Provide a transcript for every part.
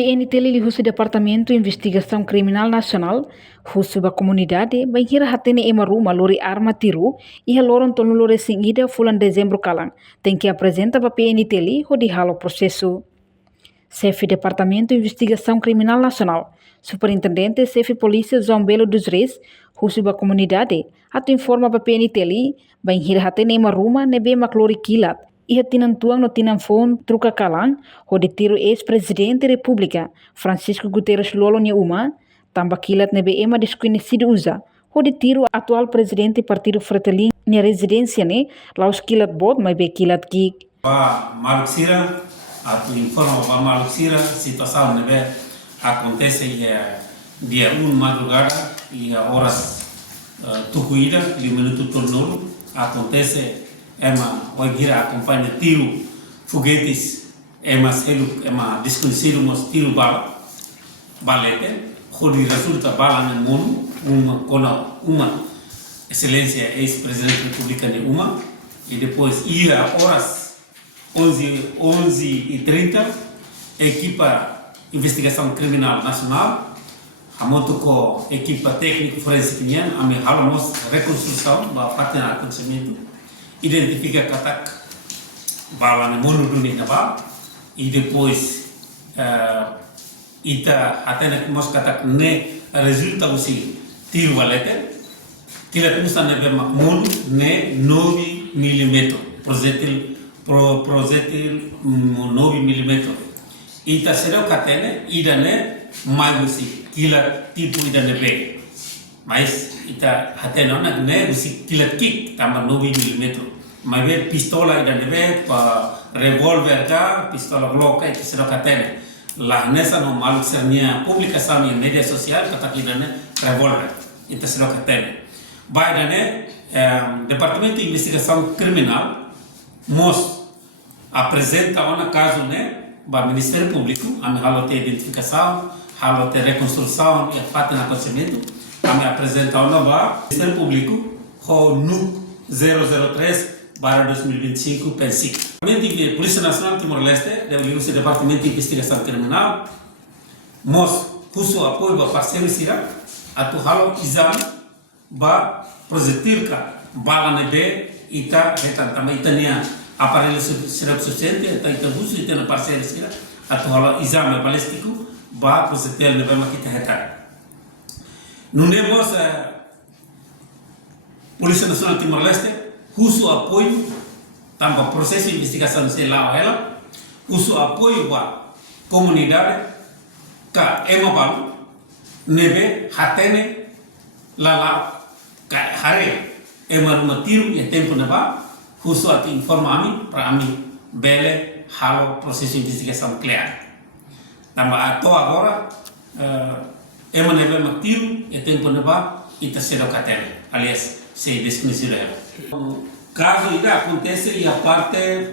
PNT Lili Husu Departamento Investigação Criminal Nacional, Husu ba comunidade, vai hira hatene ema ruma lori arma tiru, e haloron tonu lore sing ida fulan dezembro kalang, tem que apresenta ba PNT li ho di halo processo. Chefe Departamento Investigação Criminal Nacional, Superintendente Chefe Polícia João Belo dos Reis, Husu ba comunidade, atu informa ba PNT li, vai hira hatene ema ruma nebe maklori kilat, ia tinantuang no tinanfon truca kalang ho detiru ex-presidente República Francisco Guterres Lolo nya uma tamba kilat nebe ema desconhecido usa ho detiru atual presidente Partido Fretilin nya residência ne laus kilat bot mai be kilat kik ba Maluxira atu informa ba Maluxira situação nebe acontece dia madrugada e a horas tucuida 5 minutos tornolo acontece ema oigira acompanha tiro foguetes ema desconhecido mas tiro bala balete khodi resulta bala ne monu uma excelência ex-presidente republicana de uma e depois ira horas 11h30 equipa investigação criminal nacional a moto com equipa técnico forense nian a me halamos reconstrução ba fatena acontecimento identifica katak bala na monoduni na ba e depois ita atena mos katak ne resulta usi tiro valete kila musa ne bema mon ne 9 mm projetil 9 mm ita será katene ida ne mais usi kila tipo ida ne be mas ita hatena na ne usi kila kick tamba 9 mm mas ver pistola ida nebe pa revolver ka pistola glock que será katene la nessa no malu sernia publicação em mídia social kata ida ne revolver ita será katene vai ne departamento de investigação criminal mos apresenta uma caso ne ba ministério público a me halote identificação halote reconstrução e fato na conhecimento a me apresenta uma ba ministério público ho NUC 003/2025 PENSIC. A Polícia Nacional de Timor-Leste deve o Departamento de Investigação Criminal mos puso apoio para parceiro sira atu halo exame ba projetil ka bala nebe ita retantama itania aparelho sira suficiente ita busu ita na parceiro sira atu halo exame balístico ba projetil nebe makita heta nunemos Polícia Nacional de Timor-Leste uso apoio tamba processo de investigação se lá ela uso apoio ba comunidade ka emabalu nebe hatene lala ka hare emaruma tiru e tempo neba uso ati informa ami para ami bele halo processo de investigação clear tamba ato agora emanebe matiru e tempo neba ita será katene aliás se desconhecido ela. Caso ainda acontece e a parte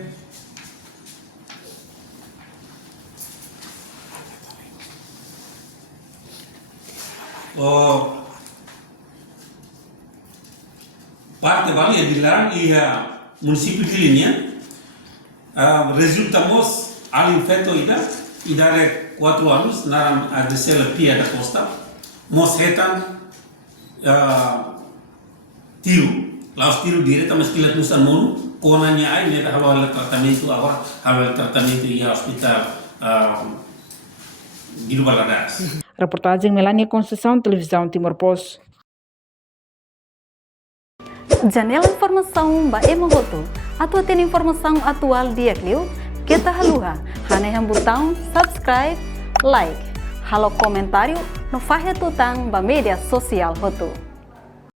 parte valia de lá e a município de linha resultamos ali feito ainda e dar 4 anos na agregar a pia da costa mos retan tiro lá os tiro direto mas que lá no mono conanya ai ne halo tratamento agora halo tratamento e hospital de Valadares. Reportagem Melania Conceição, Televisão Timor Post. Janela informação ba emogoto atau tem informação atual dia kliu kita haluha hane yang botão subscribe like halo comentário no fahe tutang ba media sosial hoto.